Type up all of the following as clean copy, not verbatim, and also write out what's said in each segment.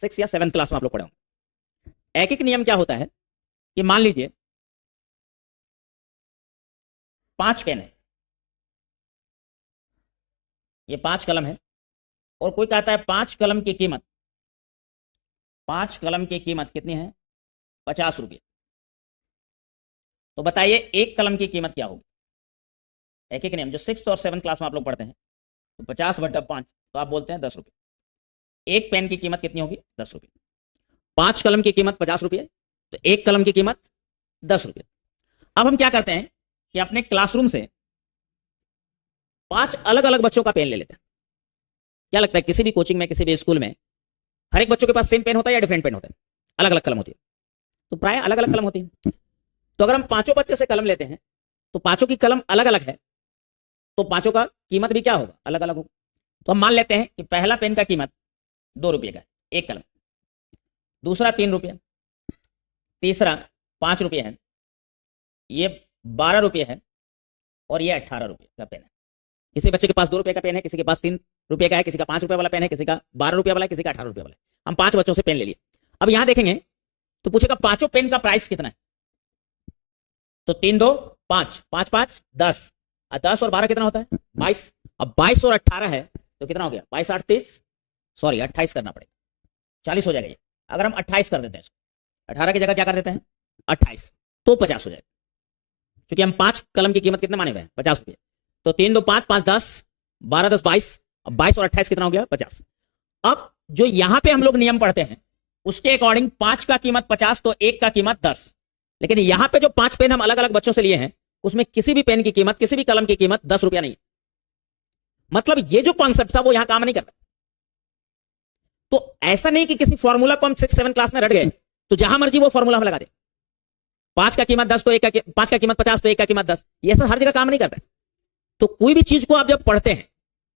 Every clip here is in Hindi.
6 या 7 क्लास में आप लोग पढ़े होंगे। एक एक नियम क्या होता है कि मान लीजिए 5 पेन है, ये 5 कलम है, और कोई कहता है 5 कलम की कीमत, 5 कलम की कीमत कितनी है? 50 रुपये। तो बताइए एक कलम की कीमत क्या होगी? एक एक नियम जो 6th और 7th क्लास में आप लोग पढ़ते हैं, तो 50/5, तो आप बोलते हैं 10 रुपये। एक पेन की कीमत कितनी होगी? 10 रुपये। 5 कलम की कीमत 50 रुपये, तो एक कलम की कीमत 10 रुपये। अब हम क्या करते हैं कि अपने क्लासरूम से 5 अलग अलग बच्चों का पेन ले लेते हैं। क्या लगता है किसी भी कोचिंग में, किसी भी स्कूल में हर एक बच्चों के पास सेम पेन होता है या डिफरेंट पेन होता है? अलग अलग कलम होती है। तो प्राय अलग अलग कलम होती है। तो अगर हम 5 बच्चे से कलम लेते हैं तो 5 की कलम अलग अलग है, तो 5 का कीमत भी क्या होगा? अलग अलग होगा। तो हम मान लेते हैं कि पहला पेन का कीमत 2 रुपये का है, एक कलम। दूसरा 3 रुपये, तीसरा 5 रुपये है, ये 12 रुपये है, और ये 18 रुपये का पेन है। किसी बच्चे के पास 2 रुपये का पेन है, किसी के पास 3 रुपये का है, किसी का 5 रुपये वाला पेन है, किसी का 12 रुपये वाला है, किसी का 18 रुपये वाला है। हम 5 बच्चों से पेन ले लिए। अब यहां देखेंगे तो पूछेगा 5 पेन का प्राइस कितना है? तो 3 2 5, 5 5 10, 10 और 12 कितना होता है? 22। अब 22 और 18 है तो कितना हो गया? 22 8 30, सॉरी 28 करना पड़ेगा, 40 हो जाएगा ये। अगर हम 28 कर देते हैं इसको, 18 की जगह क्या कर देते हैं? 28, तो 50 हो जाएगा। क्योंकि हम 5 कलम की कीमत कितने माने हुए हैं? 50 रुपये। तो 3 2 5, 5 10, 12 10 22, अब 22 और 28 कितना हो गया? 50। अब जो यहां पे हम लोग नियम पढ़ते हैं उसके अकॉर्डिंग 5 का कीमत 50, तो एक का कीमत 10। लेकिन यहां पे जो 5 पेन हम अलग अलग बच्चों से लिए हैं उसमें किसी भी पेन की कीमत, किसी भी कलम की कीमत 10 रुपया नहीं है। मतलब ये जो कॉन्सेप्ट था वो यहां काम नहीं कर रहा। तो ऐसा नहीं कि किसी फॉर्मूला को हम 6 7 क्लास में रट गए तो जहां मर्जी वो फॉर्मूला हम लगा दे। 5 का कीमत 10 तो 5 का कीमत 50 तो एक का कीमत 10, ये सब हर जगह काम नहीं करता है। तो कोई भी चीज को आप जब पढ़ते हैं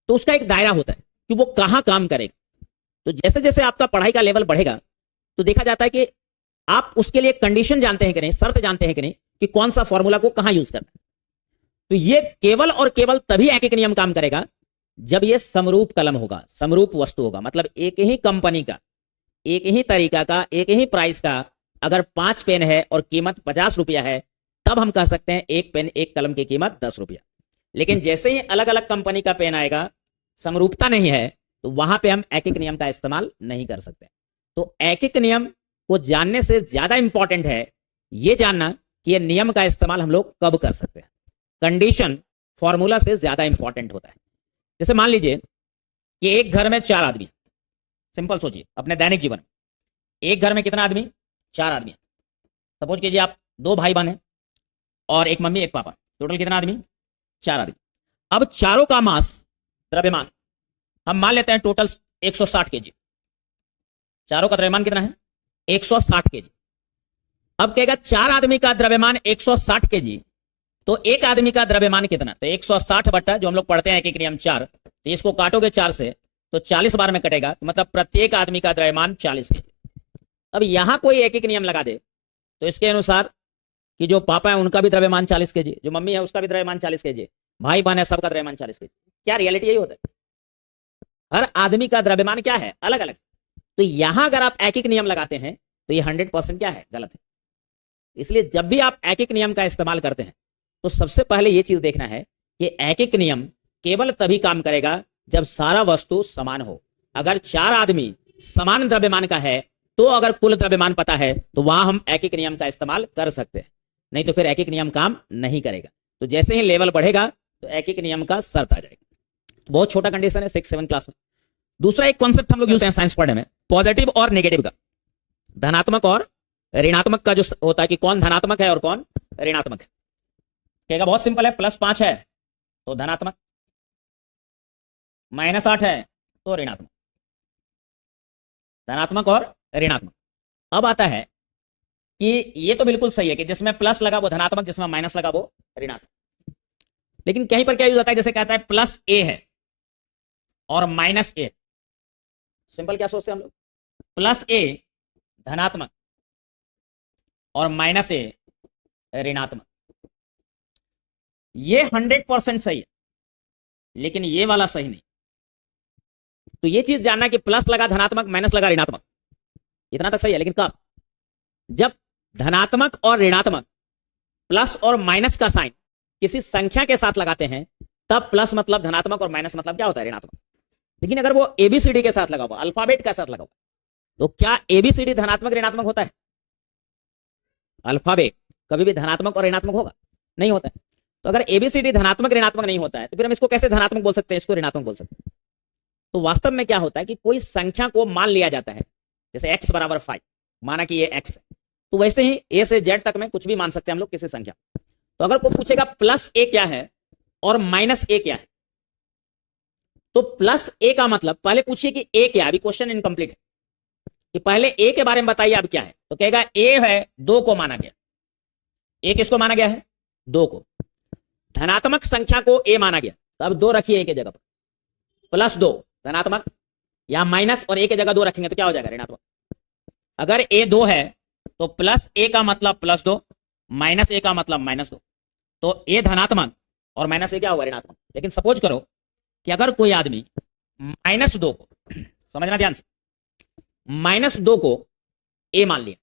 तो उसका एक दायरा होता है कि वो कहां काम करेगा। तो जैसे जैसे आपका पढ़ाई का लेवल बढ़ेगा तो देखा जाता है कि आप उसके लिए कंडीशन जानते हैं कि नहीं, शर्त जानते हैं कि नहीं, कि कौन सा फॉर्मूला को कहां यूज करना है। तो ये केवल और केवल तभी एक एक नियम काम करेगा जब ये समरूप कलम होगा, समरूप वस्तु होगा। मतलब एक ही कंपनी का, एक ही तरीका का, एक ही प्राइस का अगर 5 पेन है और कीमत 50 रुपया है, तब हम कह सकते हैं एक पेन, एक कलम की कीमत 10 रुपया। लेकिन जैसे ही अलग अलग कंपनी का पेन आएगा, समरूपता नहीं है, तो वहां पे हम एक एक नियम का इस्तेमाल नहीं कर सकते। तो एक एक नियम को जानने से ज्यादा इंपॉर्टेंट है ये जानना कि ये नियम का इस्तेमाल हम लोग कब कर सकते हैं। कंडीशन फॉर्मूला से ज्यादा इंपॉर्टेंट होता है। जैसे मान लीजिए कि एक घर में 4 आदमी, सिंपल सोचिए अपने दैनिक जीवन में, एक घर में कितना आदमी? 4 आदमी। सपोज कीजिए आप 2 भाई बहन हैं और एक मम्मी एक पापा, टोटल कितना आदमी? 4 आदमी। अब चारों का मास, द्रव्यमान, हम मान लेते हैं टोटल 160 केजी। चारों का द्रव्यमान कितना है? 160 केजी। अब कहेगा 4 आदमी का द्रव्यमान 160 केजी, तो एक आदमी का द्रव्यमान कितना? तो 160 बट्टा जो हम लोग पढ़ते हैं एक एक नियम 4, तो इसको काटोगे 4 से तो 40 बार में कटेगा, तो मतलब प्रत्येक आदमी का द्रव्यमान 40 केजी। अब यहां कोई एक एक नियम लगा दे तो इसके अनुसार कि जो पापा है उनका भी द्रव्यमान 40 केजी, जो मम्मी है उसका भी द्रव्यमान 40 केजी, भाई बहन है सबका द्रव्यमान 40 केजी। क्या रियलिटी यही होता है? हर आदमी का द्रव्यमान क्या है? अलग अलग। तो यहां अगर आप एक एक नियम लगाते हैं तो ये 100% क्या है? गलत है। इसलिए जब भी आप एक एक नियम का इस्तेमाल करते हैं तो सबसे पहले यह चीज देखना है कि एक एक नियम केवल तभी काम करेगा जब सारा वस्तु समान हो। अगर 4 आदमी समान द्रव्यमान का है तो अगर कुल द्रव्यमान पता है तो वहां हम एक एक नियम का इस्तेमाल कर सकते हैं, नहीं तो फिर एक एक नियम काम नहीं करेगा। तो जैसे ही लेवल बढ़ेगा तो एक एक नियम का शर्त आ जाएगा। तो बहुत छोटा कंडीशन है 6 7 क्लास में। दूसरा एक कॉन्सेप्ट हम लोग यूज करते हैं साइंस पढ़ने में, पॉजिटिव और नेगेटिव का, धनात्मक और ऋणात्मक का जो होता है कि कौन धनात्मक है और कौन ऋणात्मक है। कहेगा बहुत सिंपल है, +5 है तो धनात्मक, -8 है तो ऋणात्मक, धनात्मक और ऋणात्मक। अब आता है कि ये तो बिल्कुल सही है कि जिसमें प्लस लगा वो धनात्मक, जिसमें माइनस लगा वो ऋणात्मक। लेकिन कहीं पर क्या यूज होता है, जैसे कहता है +a है और -a, सिंपल क्या सोचते हैं हम लोग? +a धनात्मक और -a ऋणात्मक। ये 100% सही है, लेकिन ये वाला सही नहीं। तो ये चीज जानना कि प्लस लगा धनात्मक, माइनस लगा ऋणात्मक, इतना तक सही है, लेकिन कब? जब धनात्मक और ऋणात्मक, प्लस और माइनस का साइन किसी संख्या के साथ लगाते हैं, तब प्लस मतलब धनात्मक और माइनस मतलब क्या होता है? ऋणात्मक। लेकिन अगर वो एबीसीडी के साथ लगा हुआ, अल्फाबेट के साथ लगा हुआ, तो क्या एबीसीडी धनात्मक ऋणात्मक होता है? अल्फाबेट कभी भी धनात्मक और ऋणात्मक होगा? नहीं होता है। तो अगर एबीसीडी धनात्मक ऋणात्मक नहीं होता है, तो फिर हम इसको कैसे धनात्मक बोल सकते हैं, इसको ऋणात्मक बोल सकते हैं? तो वास्तव में क्या होता है कि कोई संख्या को मान लिया जाता है, जैसे x बराबर 5, माना कि ये x है, तो वैसे ही a से z तक में कुछ भी मान सकते हैं हम लोग किसी संख्या। तो अगर कोई पूछेगा प्लस a क्या है और माइनस a क्या है, तो प्लस a का मतलब पहले पूछिए कि a क्या है। अभी क्वेश्चन इनकम्प्लीट है कि पहले a के बारे में बताइए अब क्या है। तो कहेगा a है 2 को माना गया। a किसको माना गया है? 2 को। धनात्मक संख्या को a माना गया, तो अब 2 रखिए a की जगह पर, प्लस 2 धनात्मक, या माइनस और a की जगह 2 रखेंगे तो क्या हो जाएगा? ऋणात्मक। अगर a 2 है तो प्लस a का मतलब प्लस 2, माइनस a का मतलब माइनस 2, तो a धनात्मक और माइनस a क्या होगा? ऋणात्मक। लेकिन सपोज करो कि अगर कोई आदमी माइनस 2 को, समझना ध्यान से, माइनस 2 को a मान लिया,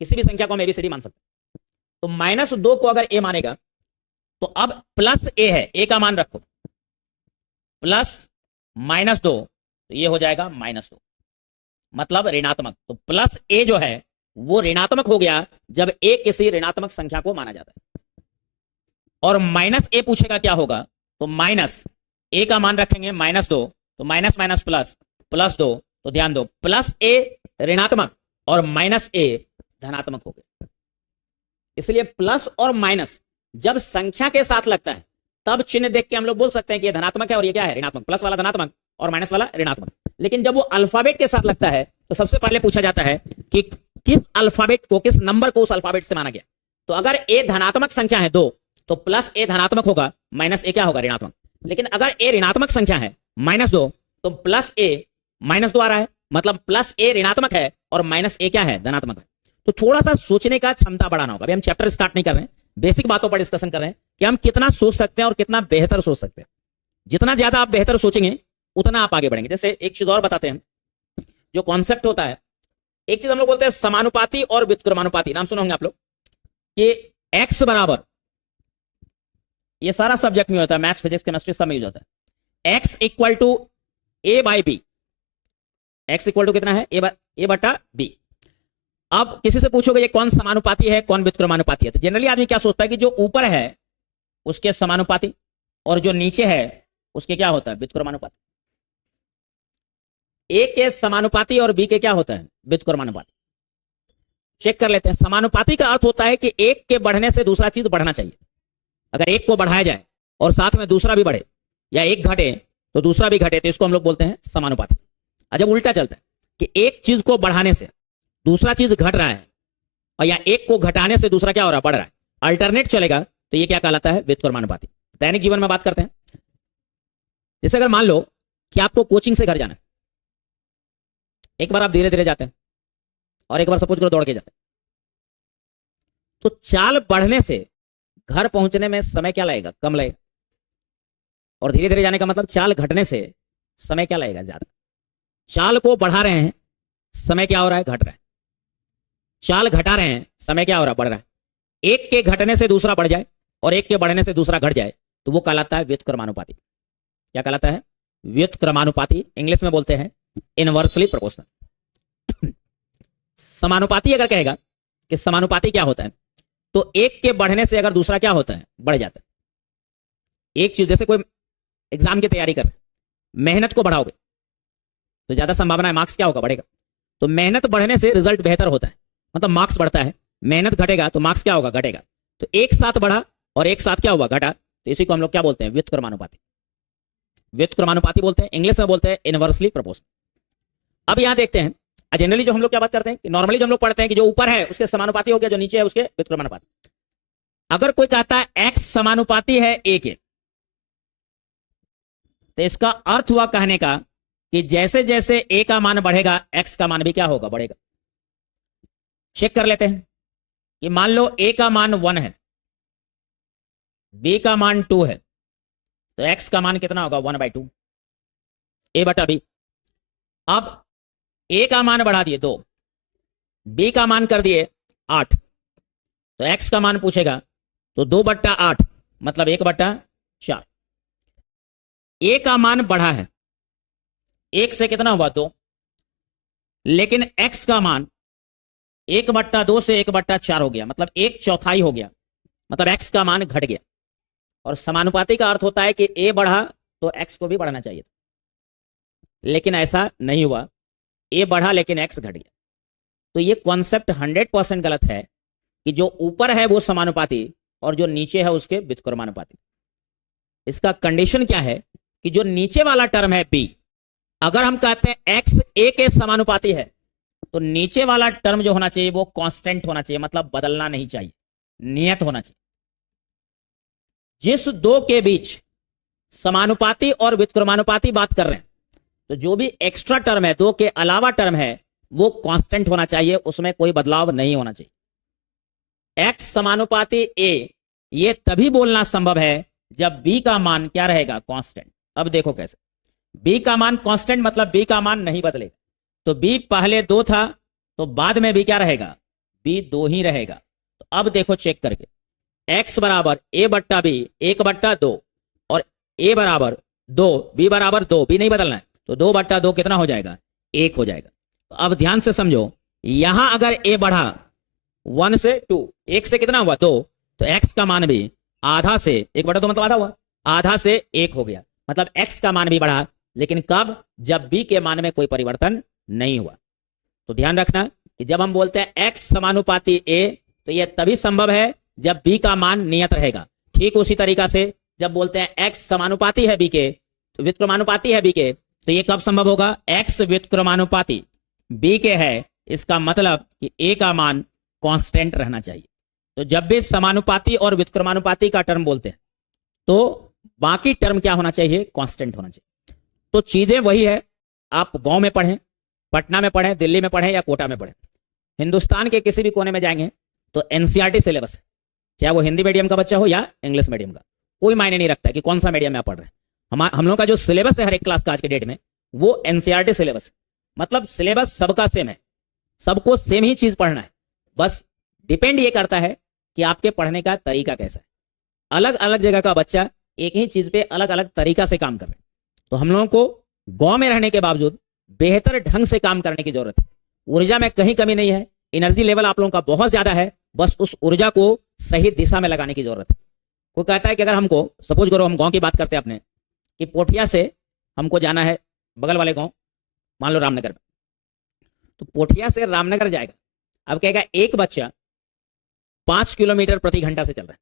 किसी भी संख्या को हम एबीसीडी मान सकते हैं, तो माइनस 2 को अगर a मानेगा तो अब प्लस a है, a का मान रखो, प्लस माइनस 2, तो ये हो जाएगा माइनस 2, मतलब ऋणात्मक। तो प्लस a जो है वो ऋणात्मक हो गया जब a किसी ऋणात्मक संख्या को माना जाता है। और माइनस a पूछेगा क्या होगा, तो माइनस a का मान रखेंगे माइनस 2, तो माइनस माइनस प्लस, प्लस 2, तो ध्यान दो प्लस a ऋणात्मक और माइनस a धनात्मक हो गया। इसलिए प्लस और माइनस जब संख्या के साथ लगता है तब चिन्ह देख के हम लोग बोल सकते हैं कि ये धनात्मक है और ये क्या है? ऋणात्मक। प्लस वाला धनात्मक और माइनस वाला ऋणात्मक। लेकिन जब वो अल्फाबेट के साथ लगता है तो सबसे पहले पूछा जाता है कि किस अल्फाबेट को, किस नंबर को उस अल्फाबेट से माना गया। तो अगर a धनात्मक संख्या है 2, तो प्लस a धनात्मक होगा, माइनस a क्या होगा? ऋणात्मक। लेकिन अगर a ऋणात्मक संख्या है माइनस 2, तो प्लस a माइनस 2 आ रहा है, मतलब प्लस a ऋणात्मक है और माइनस a क्या है? धनात्मक है। तो थोड़ा सा सोचने का क्षमता बढ़ाना होगा। अभी हम चैप्टर स्टार्ट नहीं कर रहे हैं, बेसिक बातों पर डिस्कशन कर रहे हैं कि हम कितना सोच सकते हैं और कितना बेहतर सोच सकते हैं। जितना ज्यादा आप बेहतर सोचेंगे उतना आप आगे बढ़ेंगे। जैसे एक चीज और बताते हैं, जो कॉन्सेप्ट होता है, एक चीज हम लोग बोलते हैं समानुपाती और व्युत्क्रमानुपाती। नाम सुने होंगे आप लोग कि x बराबर, ये सारा सब्जेक्ट में होता है, मैथ्स फिजिक्स केमिस्ट्री सब में यूज होता है, x equal to a by b. x equal to कितना है? a बटा बी। अब किसी से पूछोगे ये कौन समानुपाती है, कौन व्युत्क्रमानुपाती है, तो जनरली आदमी क्या सोचता है कि जो ऊपर है उसके समानुपाती और जो नीचे है उसके क्या होता है? व्युत्क्रमानुपाती। ए के समानुपाती और बी के क्या होता है? व्युत्क्रमानुपाती। चेक कर लेते हैं। समानुपाती का अर्थ होता है कि एक के बढ़ने से दूसरा चीज बढ़ना चाहिए। अगर एक को बढ़ाया जाए और साथ में दूसरा भी बढ़े, या एक घटे तो दूसरा भी घटे, तो इसको हम लोग बोलते हैं समानुपाती। जब उल्टा चलता है कि एक चीज को बढ़ाने से दूसरा चीज घट रहा है, और या एक को घटाने से दूसरा क्या हो रहा है? बढ़ रहा है, अल्टरनेट चलेगा, तो ये क्या कहलाता है? व्युत्क्रमानुपाती। दैनिक जीवन में बात करते हैं, जैसे अगर मान लो कि आपको कोचिंग से घर जाना है, एक बार आप धीरे धीरे जाते हैं और एक बार सपोज करो दौड़ के जाते हैं, तो चाल बढ़ने से घर पहुंचने में समय क्या लगेगा? कम लगेगा। और धीरे धीरे जाने का मतलब चाल घटने से समय क्या लगेगा? ज्यादा। चाल को बढ़ा रहे हैं, समय क्या हो रहा है? घट रहा है। चाल घटा रहे हैं, समय क्या हो रहा है? बढ़ रहा है। एक के घटने से दूसरा बढ़ जाए और एक के बढ़ने से दूसरा घट जाए तो वो कहलाता है व्युत्क्रमानुपाती। क्या कहलाता है? व्युत्क्रमानुपाती। इंग्लिश में बोलते हैं इनवर्सली प्रोपोर्शनल। समानुपाती अगर कहेगा कि समानुपाती क्या होता है, तो एक के बढ़ने से अगर दूसरा क्या होता है? बढ़ जाता है। एक चीज, जैसे कोई एग्जाम की तैयारी कर, मेहनत को बढ़ाओगे तो ज्यादा संभावना है मार्क्स क्या होगा? बढ़ेगा। तो मेहनत बढ़ने से रिजल्ट बेहतर होता है, मतलब मार्क्स बढ़ता है। मेहनत घटेगा तो मार्क्स क्या होगा? घटेगा। तो एक साथ बढ़ा और एक साथ क्या हुआ? घटा। तो इसी को हम लोग क्या बोलते हैं? व्युत्क्रमानुपाती। व्युत्क्रमानुपाती बोलते हैं, इंग्लिश में बोलते हैं इनवर्सली प्रोपोर्शनल। अब यहां देखते हैं, जनरली जो हम लोग क्या बात करते हैं कि नॉर्मली जो हम लोग पढ़ते हैं कि जो ऊपर है उसके समानुपाती हो गया, जो नीचे है उसके व्युत्क्रमानुपाती। अगर कोई कहता है x समानुपाती है a के, तो इसका अर्थ हुआ कहने का कि जैसे जैसे a का मान बढ़ेगा x का मान भी क्या होगा? बढ़ेगा। चेक कर लेते हैं कि मान लो a का मान 1 है, b का मान 2 है, तो x का मान कितना होगा? 1/2 a बटा b। अब a का मान बढ़ा दिए 2, बी का मान कर दिए 8, तो एक्स का मान पूछेगा तो 2/8 मतलब 1/4। ए का मान बढ़ा है, 1 से कितना हुआ 2, लेकिन एक्स का मान 1/2 से 1/4 हो गया, मतलब 1/4 हो गया, मतलब एक्स का मान घट गया। और समानुपाती का अर्थ होता है कि ए बढ़ा तो एक्स को भी बढ़ना चाहिए था, लेकिन ऐसा नहीं हुआ, ए बढ़ा लेकिन एक्स घट गया। तो ये कॉन्सेप्ट 100% गलत है कि जो ऊपर है वो समानुपाती और जो नीचे है उसके व्युत्क्रमानुपाती। इसका कंडीशन क्या है कि जो नीचे वाला टर्म है बी, अगर हम कहते हैं एक्स ए के समानुपाती है तो नीचे वाला टर्म जो होना चाहिए वो कांस्टेंट होना चाहिए, मतलब बदलना नहीं चाहिए, नियत होना चाहिए। जिस दो के बीच समानुपाती और व्युत्क्रमानुपाती बात कर रहे हैं तो जो भी एक्स्ट्रा टर्म है, दो के अलावा टर्म है, वो कांस्टेंट होना चाहिए, उसमें कोई बदलाव नहीं होना चाहिए। एक्स समानुपाती ए ये तभी बोलना संभव है जब बी का मान क्या रहेगा, कांस्टेंट। अब देखो कैसे, बी का मान कांस्टेंट मतलब बी का मान नहीं बदलेगा। तो बी पहले 2 था तो बाद में बी क्या रहेगा, बी 2 ही रहेगा। तो अब देखो चेक करके, एक्स बराबर ए बट्टा बी 1/2 और ए बराबर 2 बी बराबर 2, बी नहीं बदलना है, तो 2/2 कितना हो जाएगा, 1 हो जाएगा। तो अब ध्यान से समझो, यहां अगर ए बढ़ा 1 से 2, 1 से कितना हुआ 2, तो एक्स का मान भी आधा से 1/2 मतलब आधा हुआ, आधा से 1 हो गया, मतलब एक्स का मान भी बढ़ा, लेकिन कब, जब बी के मान में कोई परिवर्तन नहीं हुआ। तो ध्यान रखना कि जब हम बोलते हैं एक्स समानुपाती ए तो यह तभी संभव है जब बी का मान नियत रहेगा। ठीक उसी तरीका से जब बोलते हैं एक्स समानुपाती है बी के, तो व्युत्क्रमानुपाती है बी के, तो यह कब संभव होगा, एक्स व्युत्क्रमानुपाती बी के है, इसका मतलब कि ए का मान कांस्टेंट रहना चाहिए। तो जब भी समानुपाती और व्युत्क्रमानुपाती का टर्म बोलते हैं तो बाकी टर्म क्या होना चाहिए, कांस्टेंट होना चाहिए। तो चीजें वही है, आप गांव में पढ़ें, पटना में पढ़ें, दिल्ली में पढ़ें या कोटा में पढ़ें, हिंदुस्तान के किसी भी कोने में जाएंगे तो एनसीईआरटी सिलेबस है, चाहे वो हिंदी मीडियम का बच्चा हो या इंग्लिश मीडियम का, कोई मायने नहीं रखता कि कौन सा मीडियम में आप पढ़ रहे हैं। हम लोग का जो सिलेबस है हर एक क्लास का आज के डेट में, वो एनसीईआरटी सिलेबस, मतलब सिलेबस सबका सेम है, सबको सेम ही चीज पढ़ना है, बस डिपेंड ये करता है कि आपके पढ़ने का तरीका कैसा है। अलग अलग जगह का बच्चा एक ही चीज पे अलग अलग तरीका से काम कर रहे हैं, तो हम लोगों को गांव में रहने के बावजूद बेहतर ढंग से काम करने की जरूरत है। ऊर्जा में कहीं कमी नहीं है, एनर्जी लेवल आप लोगों का बहुत ज्यादा है, बस उस ऊर्जा को सही दिशा में लगाने की जरूरत है। कोई कहता है कि अगर हमको, सपोज करो हम गांव की बात करते हैं अपने, कि पोठिया से हमको जाना है बगल वाले गांव, मान लो रामनगर में, तो पोठिया से रामनगर जाएगा। अब कहेगा एक बच्चा 5 किलोमीटर प्रति घंटा से चल रहा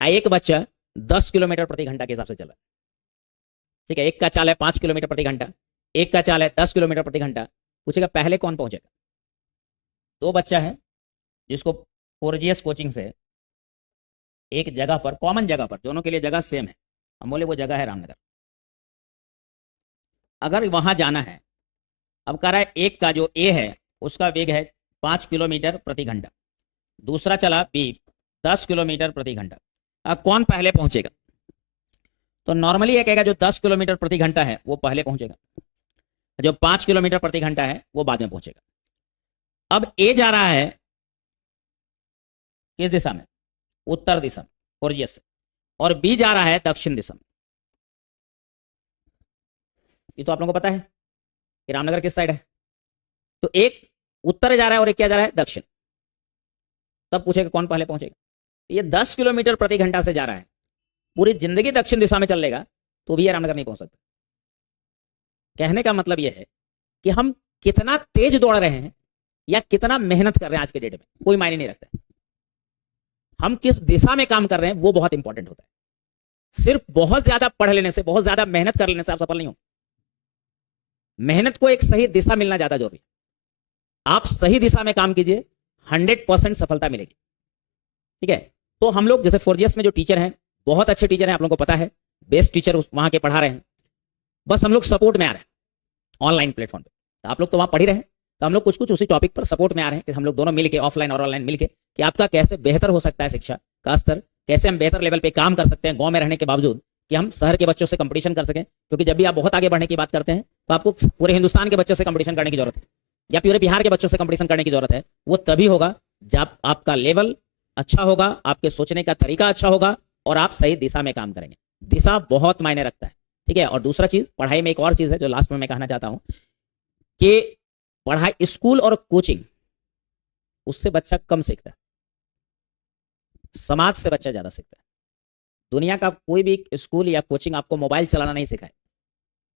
है, एक बच्चा 10 किलोमीटर प्रति घंटा के हिसाब से चल रहा है, ठीक है, एक का चाल है 5 किलोमीटर प्रति घंटा, एक का चाल है 10 किलोमीटर प्रति घंटा। पूछेगा पहले कौन पहुंचेगा। दो बच्चा है जिसको फोरजीएस कोचिंग से एक जगह पर, कॉमन जगह पर, दोनों के लिए जगह सेम है, हम बोले वो जगह है रामनगर, अगर वहां जाना है, अब कह रहा है एक का जो ए है उसका वेग है 5 किलोमीटर प्रति घंटा, दूसरा चला बी 10 किलोमीटर प्रति घंटा, अब कौन पहले पहुंचेगा। तो नॉर्मली ये कहेगा जो 10 किलोमीटर प्रति घंटा है वो पहले पहुंचेगा, जो 5 किलोमीटर प्रति घंटा है वो बाद में पहुंचेगा। अब ए जा रहा है किस दिशा में, उत्तर दिशा में, फोरजीएस से, और बी जा रहा है दक्षिण दिशा में। ये तो आप लोगों को पता है कि रामनगर किस साइड है, तो एक उत्तर जा रहा है और एक क्या जा रहा है, दक्षिण। तब पूछेगा कौन पहले पहुंचेगा। ये 10 किलोमीटर प्रति घंटा से जा रहा है, पूरी जिंदगी दक्षिण दिशा में चल लेगा तो भी ये रामनगर नहीं पहुंच सकता। कहने का मतलब यह है कि हम कितना तेज दौड़ रहे हैं या कितना मेहनत कर रहे हैं आज के डेट में कोई मायने नहीं रखता। हम किस दिशा में काम कर रहे हैं वो बहुत इंपॉर्टेंट होता है। सिर्फ बहुत ज्यादा पढ़ लेने से, बहुत ज्यादा मेहनत कर लेने से आप सफल नहीं हो। मेहनत को एक सही दिशा मिलना ज्यादा जरूरी है। आप सही दिशा में काम कीजिए, 100% सफलता मिलेगी। ठीक है, तो हम लोग जैसे फोरजीएस में जो टीचर हैं, बहुत अच्छे टीचर हैं, आप लोगों को पता है, बेस्ट टीचर वहां के पढ़ा रहे हैं, बस हम लोग सपोर्ट में आ रहे हैं ऑनलाइन प्लेटफॉर्म पे। तो आप लोग तो वहां पढ़ ही रहे हैं, तो हम लोग कुछ कुछ उसी टॉपिक पर सपोर्ट में आ रहे हैं कि हम लोग दोनों मिलके, ऑफलाइन और ऑनलाइन मिलके, कि आपका कैसे बेहतर हो सकता है शिक्षा का स्तर, कैसे हम बेहतर लेवल पे काम कर सकते हैं गांव में रहने के बावजूद, कि हम शहर के बच्चों से कंपटीशन कर सकें। क्योंकि जब भी आप बहुत आगे बढ़ने की बात करते हैं तो आपको पूरे हिंदुस्तान के बच्चों से कंपटीशन करने की जरूरत है। या पूरे बिहार के बच्चों से कंपटीशन करने की जरूरत है, वो तभी होगा जब आपका लेवल अच्छा होगा, आपके सोचने का तरीका अच्छा होगा और आप सही दिशा में काम करेंगे। दिशा बहुत मायने रखता है, ठीक है। और दूसरा चीज, पढ़ाई में एक और चीज है जो लास्ट में मैं कहना चाहता हूं कि पढ़ाई, स्कूल और कोचिंग, उससे बच्चा कम सीखता है, समाज से बच्चा ज्यादा सीखता है। दुनिया का कोई भी स्कूल या कोचिंग आपको मोबाइल चलाना नहीं सिखाए,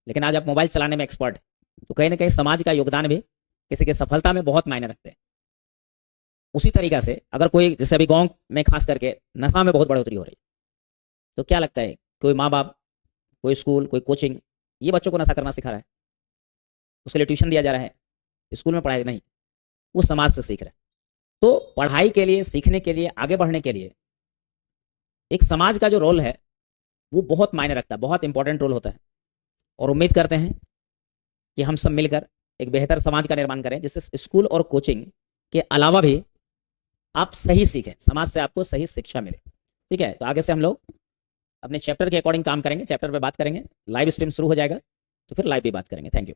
लेकिन आज आप मोबाइल चलाने में एक्सपर्ट है, तो कहीं ना कहीं समाज का योगदान भी किसी की सफलता में बहुत मायने रखते हैं। उसी तरीका से अगर कोई, जैसे अभी गांव में खास करके नशा में बहुत बढ़ोतरी हो रही है, तो क्या लगता है कोई माँ बाप, कोई स्कूल, कोई कोचिंग ये बच्चों को नशा करना सिखा रहा है, उसके लिए ट्यूशन दिया जा रहा है, स्कूल में पढ़ाई नहीं, वो समाज से सीख रहा है। तो पढ़ाई के लिए, सीखने के लिए, आगे बढ़ने के लिए एक समाज का जो रोल है वो बहुत मायने रखता है, बहुत इंपॉर्टेंट रोल होता है। और उम्मीद करते हैं कि हम सब मिलकर एक बेहतर समाज का निर्माण करें, जिससे स्कूल और कोचिंग के अलावा भी आप सही सीखें, समाज से आपको सही शिक्षा मिले, ठीक है। तो आगे से हम लोग अपने चैप्टर के अकॉर्डिंग काम करेंगे, चैप्टर पे बात करेंगे, लाइव स्ट्रीम शुरू हो जाएगा तो फिर लाइव भी बात करेंगे। Thank you.